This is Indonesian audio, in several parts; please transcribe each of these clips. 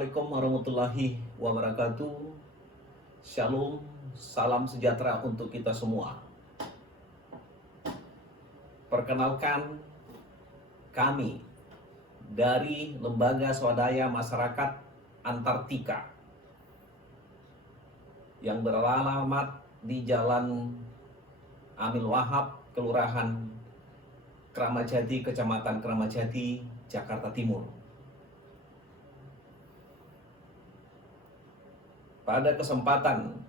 Assalamualaikum warahmatullahi wabarakatuh. Shalom, salam sejahtera untuk kita semua. Perkenalkan, kami dari Lembaga Swadaya Masyarakat Antartika yang beralamat di Jalan Amin Wahab, Kelurahan Kramajati, Kecamatan Kramajati, Jakarta Timur. Pada kesempatan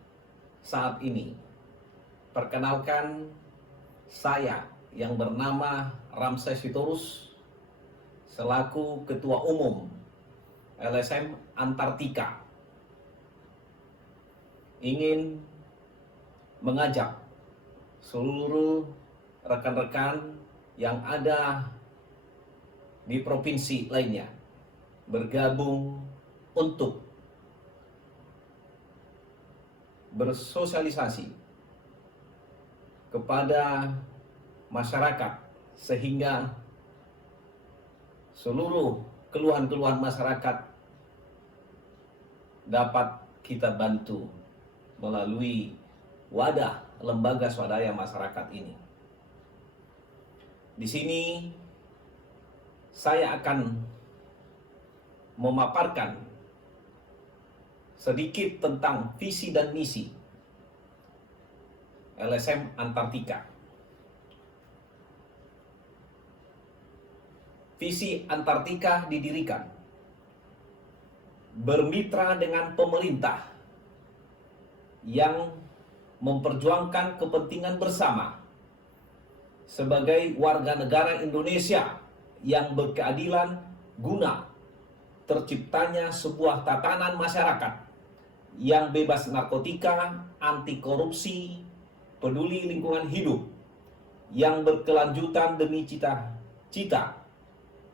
saat ini, perkenalkan saya yang bernama Ramses Sitorus selaku Ketua Umum LSM Antartika ingin mengajak seluruh rekan-rekan yang ada di provinsi lainnya bergabung untuk bersosialisasi kepada masyarakat sehingga seluruh keluhan-keluhan masyarakat dapat kita bantu melalui wadah lembaga swadaya masyarakat ini. Di sini saya akan memaparkan sedikit tentang visi dan misi LSM Antartika. Visi Antartika didirikan bermitra dengan pemerintah yang memperjuangkan kepentingan bersama sebagai warga negara Indonesia yang berkeadilan guna terciptanya sebuah tatanan masyarakat yang bebas narkotika, anti korupsi, peduli lingkungan hidup, yang berkelanjutan demi cita-cita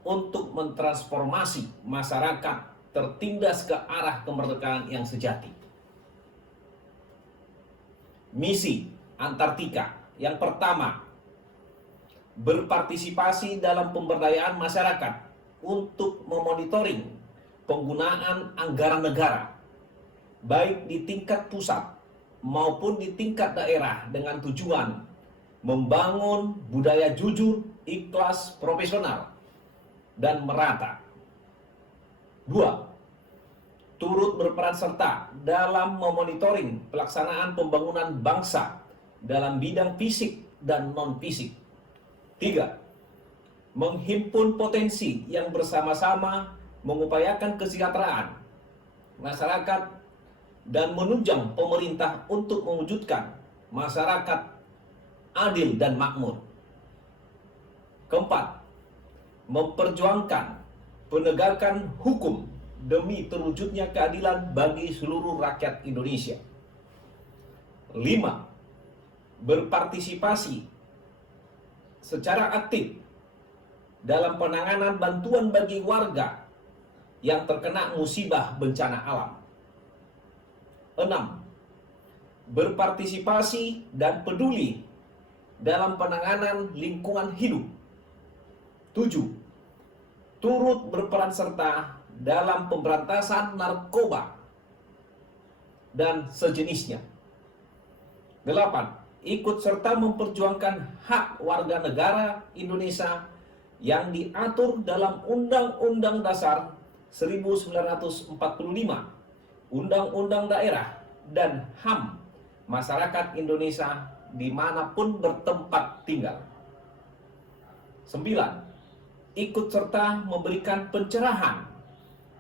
untuk mentransformasi masyarakat tertindas ke arah kemerdekaan yang sejati. Misi Antartika yang pertama, berpartisipasi dalam pemberdayaan masyarakat untuk memonitoring penggunaan anggaran negara baik di tingkat pusat maupun di tingkat daerah dengan tujuan membangun budaya jujur, ikhlas, profesional, dan merata. 2. Turut berperan serta dalam memonitoring pelaksanaan pembangunan bangsa dalam bidang fisik dan non-fisik. 3. Menghimpun potensi yang bersama-sama mengupayakan kesejahteraan masyarakat dan menunjang pemerintah untuk mewujudkan masyarakat adil dan makmur. 4. Memperjuangkan penegakan hukum demi terwujudnya keadilan bagi seluruh rakyat Indonesia. 5. Berpartisipasi secara aktif dalam penanganan bantuan bagi warga yang terkena musibah bencana alam. 6. Berpartisipasi dan peduli dalam penanganan lingkungan hidup. 7. Turut berperan serta dalam pemberantasan narkoba dan sejenisnya. 8. Ikut serta memperjuangkan hak warga negara Indonesia yang diatur dalam Undang-Undang Dasar 1945, Undang-Undang Daerah, dan HAM masyarakat Indonesia dimanapun bertempat tinggal. 9. Ikut serta memberikan pencerahan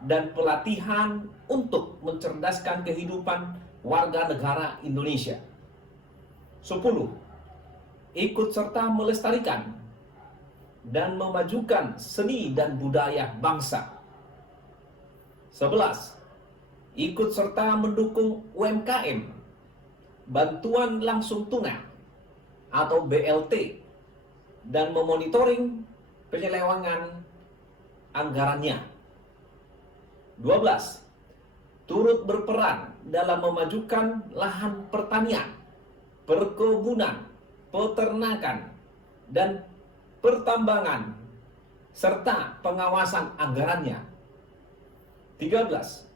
dan pelatihan untuk mencerdaskan kehidupan warga negara Indonesia. 10. Ikut serta melestarikan dan memajukan seni dan budaya bangsa. 11. Ikut serta mendukung UMKM, bantuan langsung tunai atau BLT, dan memonitoring penyelewengan anggarannya. 12. Turut berperan dalam memajukan lahan pertanian, perkebunan, peternakan, dan pertambangan serta pengawasan anggarannya. 13.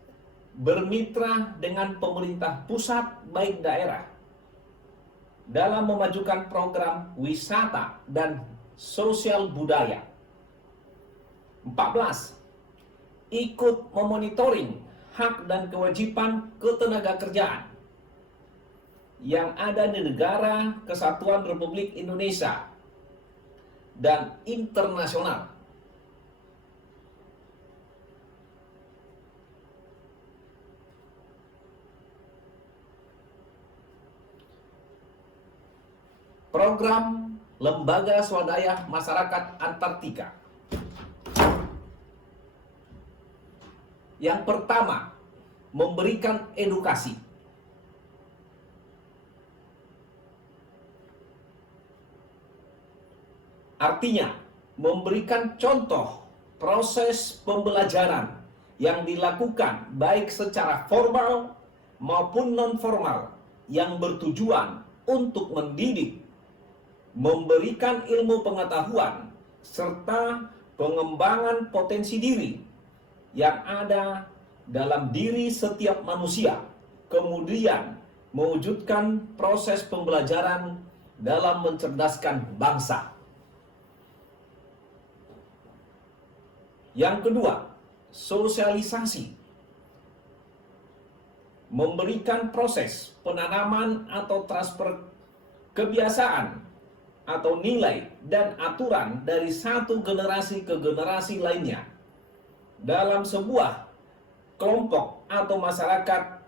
bermitra dengan pemerintah pusat baik daerah dalam memajukan program wisata dan sosial budaya. 14. Ikut memonitoring hak dan kewajiban ketenagakerjaan yang ada di negara Kesatuan Republik Indonesia dan internasional. Program Lembaga Swadaya Masyarakat Antartika. Yang pertama, memberikan edukasi. Artinya, memberikan contoh proses pembelajaran yang dilakukan baik secara formal maupun non-formal yang bertujuan untuk mendidik, memberikan ilmu pengetahuan, serta pengembangan potensi diri yang ada dalam diri setiap manusia, kemudian mewujudkan proses pembelajaran dalam mencerdaskan bangsa. Yang kedua, sosialisasi. Memberikan proses penanaman atau transfer kebiasaan atau nilai dan aturan dari satu generasi ke generasi lainnya dalam sebuah kelompok atau masyarakat,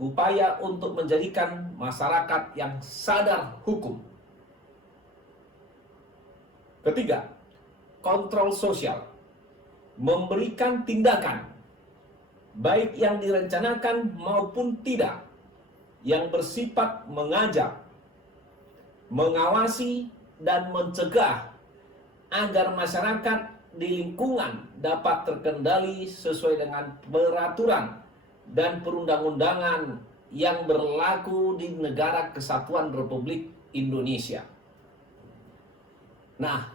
upaya untuk menjadikan masyarakat yang sadar hukum. Ketiga, kontrol sosial. Memberikan tindakan, baik yang direncanakan maupun tidak, yang bersifat mengajak, mengawasi, dan mencegah agar masyarakat di lingkungan dapat terkendali sesuai dengan peraturan dan perundang-undangan yang berlaku di negara Kesatuan Republik Indonesia. Nah,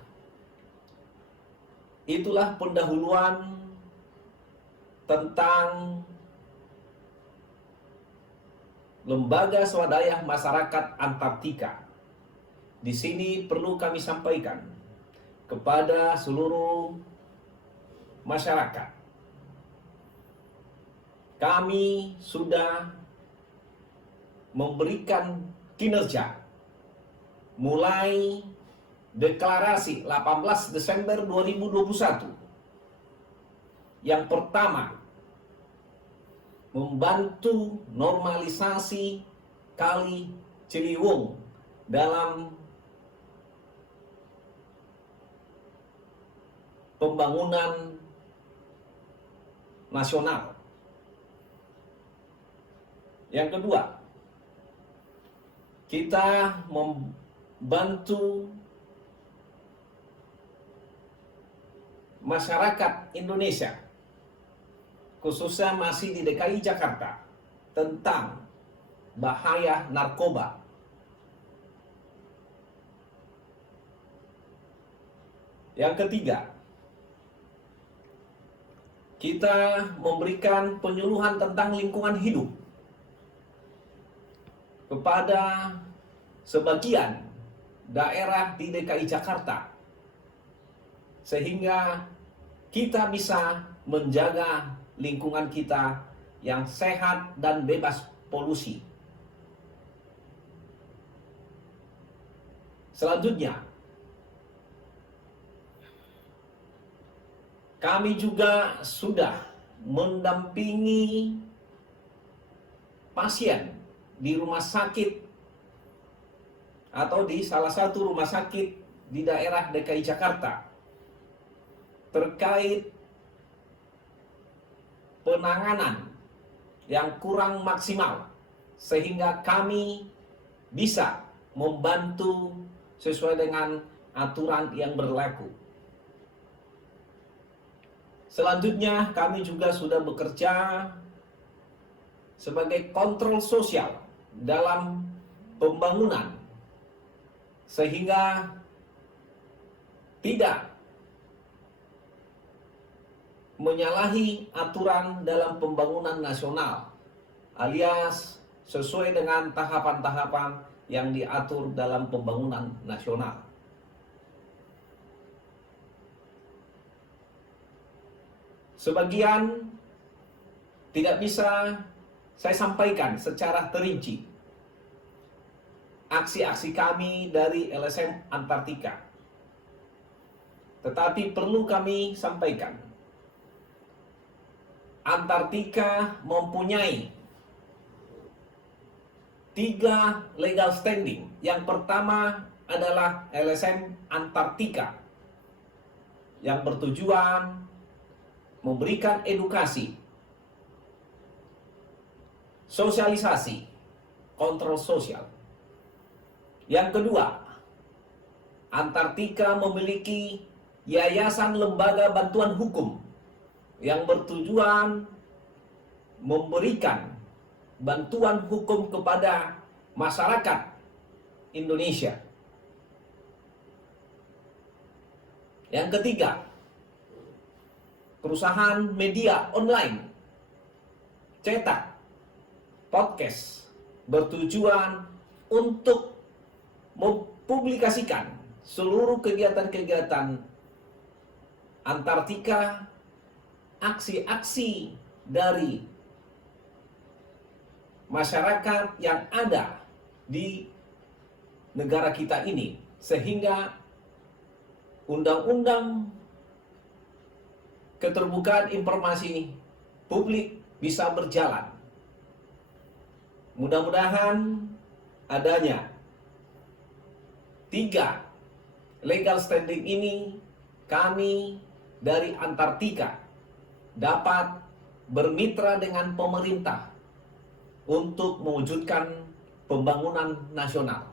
itulah pendahuluan tentang Lembaga Swadaya Masyarakat Antartika. Di sini perlu kami sampaikan kepada seluruh masyarakat, kami sudah memberikan kinerja mulai deklarasi 18 Desember 2021. Yang pertama, membantu normalisasi Kali Ciliwung dalam pembangunan nasional. Yang kedua, kita membantu masyarakat Indonesia, khususnya masih di DKI Jakarta, tentang bahaya narkoba. Yang ketiga, kita memberikan penyuluhan tentang lingkungan hidup kepada sebagian daerah di DKI Jakarta, sehingga kita bisa menjaga lingkungan kita yang sehat dan bebas polusi. Selanjutnya, kami juga sudah mendampingi pasien di rumah sakit atau di salah satu rumah sakit di daerah DKI Jakarta terkait penanganan yang kurang maksimal, sehingga kami bisa membantu sesuai dengan aturan yang berlaku. Selanjutnya, kami juga sudah bekerja sebagai kontrol sosial dalam pembangunan, sehingga tidak menyalahi aturan dalam pembangunan nasional, alias sesuai dengan tahapan-tahapan yang diatur dalam pembangunan nasional. Sebagian tidak bisa saya sampaikan secara terinci aksi-aksi kami dari LSM Antartika. Tetapi perlu kami sampaikan, Antartika mempunyai 3 legal standing. Yang pertama adalah LSM Antartika yang bertujuan memberikan edukasi, sosialisasi, kontrol sosial. Yang kedua, Antartika memiliki yayasan lembaga bantuan hukum yang bertujuan memberikan bantuan hukum kepada masyarakat Indonesia. Yang ketiga, perusahaan media online, cetak, podcast, bertujuan untuk mempublikasikan seluruh kegiatan-kegiatan Antartika, aksi-aksi dari masyarakat yang ada di negara kita ini, sehingga undang-undang keterbukaan informasi publik bisa berjalan. Mudah-mudahan adanya 3 legal standing ini, kami dari Antartika dapat bermitra dengan pemerintah untuk mewujudkan pembangunan nasional.